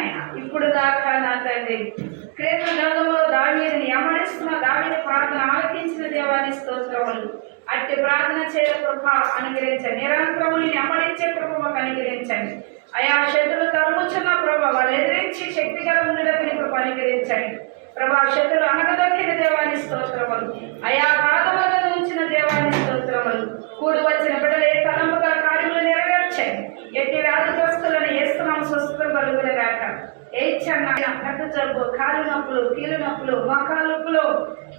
నాయన. ఇప్పుడు దాకా నా తండ్రి కీర్తన గ్రంథంలో దావీదుని యమనిస్తున్న దావీదు ప్రార్థన ఆలకించిన దేవాని స్తోత్రములు. అట్టి ప్రార్థన చేయ కృప అనుగ్రహించండి. నిరంతరములు యమనించే కృప మాకు అనుగ్రహించండి. అయా శత్రులు తరుముచున్న ప్రభా వాళ్ళు ఎదిరించి శక్తిగల ఉండడానికి కృప అనుగ్రహించండి. ప్రభా శత్రులు అనగదొక్కిన దేవాని స్తోత్రములు. అయా పాదములను ఉంచిన దేవాని స్తోత్రములు. కూడి వచ్చిన బిడ్డలు ఏ తలంపుగా కార్యములు నెరవేర్చండి. ఎట్టి వ్యాధిగ్రస్తులను ఏస్తున్నాం స్వస్థత కలుగునగాక. కట్టు జబ్బు, కాలు నొప్పులు, కీలు నొప్పులు, మోకాలు నొప్పులు,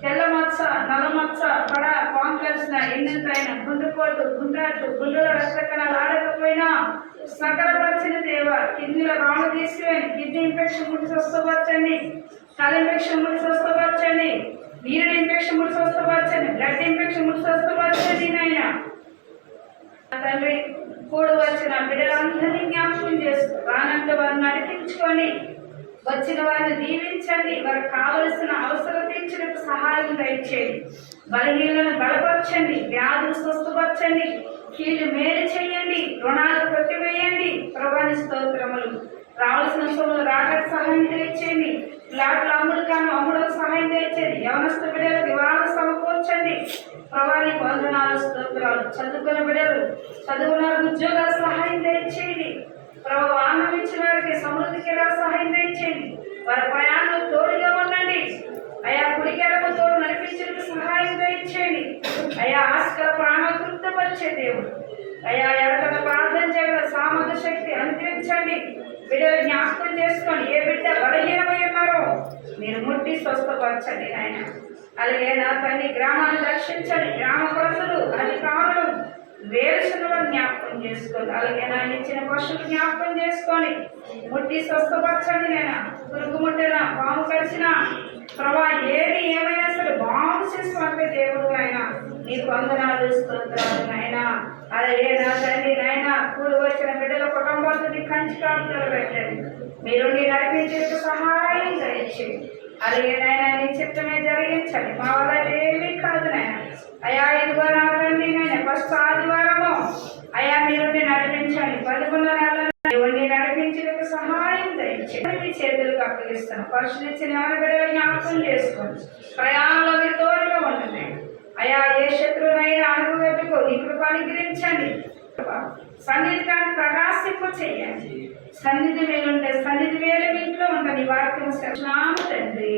తెల్ల మచ్చ, నల్ల మచ్చ, పడ, పాంకల్సిన ఎన్నింతైన గుండెపోటు, గుండ్రాట్లు, గుండెల రక్త కణాలు ఆడకపోయినా సకలపరిచిన దేవ కిడ్నీల రాళ్ళు తీసివేయండి. కిడ్నీ ఇన్ఫెక్షన్ ముడి స్వస్థపరచండి. తల ఇన్ఫెక్షన్ ముడి స్వస్థపరచండి. నీరు ఇన్ఫెక్షన్ ముడి స్వస్థపరచండి. బ్లడ్ ఇన్ఫెక్షన్ ముడి స్వస్థపరచండి. నాయన తండ్రి కూడి వచ్చిన బిడ్డలందరినీ జ్ఞాపకం చేస్తూ రానంటే వారిని నడిపించుకొని వచ్చిన వారిని దీవించండి. వారికి కావలసిన అవసరం తీర్చడానికి సహాయం దయచేయండి. బలహీనలను బలపరచండి. వ్యాధులు స్వస్థపరచండి. కీళ్ళు మేలు చేయండి. రుణాలు కొట్టివేయండి. ప్రభాని స్తోత్రములు. రావాల్సిన సొమ్ములు రాకటి సహాయం తెచ్చేయండి. ప్లాట్లు అమ్ముడుకు సహాయం తెచ్చేది. యవనస్థ బిడ్డలు వివాహం సమకూర్చండి. ప్రభాని వందనాలు స్తోత్రాలు. చదువుకున్న బిడ్డలు చదువున ఉద్యోగాలు సహాయం తెచ్చేయండి. ప్రభు ఆనందం ఇచ్చిన వారికి సమృద్ధికి సహాయం తెచ్చేయండి. వారి ప్రయాణం తోడుగా ఉండండి. అయా కుడికెడమ తోడు నడిపించడానికి సహాయం తెచ్చేయండి. అయా ఆస్కర ప్రాణం తృప్తపరిచే దేవుడు. అయా ఎవరికైనా ప్రార్థన చేయగల సామర్థ్య శక్తి అనుగ్రహించండి. బిడ్డలు జ్ఞాపకం చేసుకొని ఏ బిడ్డ బలహీనమై ఉన్నారో మీరు ముట్టి స్వస్థపరచండి నాయన. అలాగే నా తండ్రి గ్రామాన్ని రక్షించండి. గ్రామ ప్రజలు, అధికారులు, వేరుశనలు జ్ఞాపకం చేసుకోండి. అలాగే నాయన ఇచ్చిన పశువులు జ్ఞాపకం చేసుకొని ముట్టి స్వస్థపరచండి. నేను పురుగు ముట్టిన, పాము కరిచిన ప్రభా ఏది ఏమైనా సరే బాగు చేసుకోండి దేవుడు ఆయన. నీకు వందనాలు స్తోత్రాలు నాయన. అలాగే నా తండ్రి నాయన కూడి వచ్చిన బిడ్డల కుటుంబాలతో కంచి కాపుదలు పెట్టండి. మీరు నడిపించే సహాయం దయచేయండి. అలాగే నాయన నీ చిత్తమే జరిగించండి. మా వల్ల ఏమీ కాదు నాయన. అయా ఇదిగో నా తండ్రి నాయన ఫస్ట్ ఆదివారము అయా మీరు నడిపించండి. 11 నెలలు దేవుడిని నడిపించేందుకు సహాయం దయచేయండి. మీ చేతులకు అప్పగిస్తాను. పరిశీలించిన ఎవరి బిడ్డలు జ్ఞాపకం చేసుకోండి. ప్రయాణంలో మీరు తోడుగా ఉంటుంది. అయా ఏ శత్రువునైనా అనుభవకు నీ కృప అనుగ్రహించండి. సన్నిధి కానీ ప్రకాశింప చేయండి. సన్నిధి వేలుంటే సన్నిధి వేలు మీ ఇంట్లో ఉంటుంది. వాక్యం తండ్రి.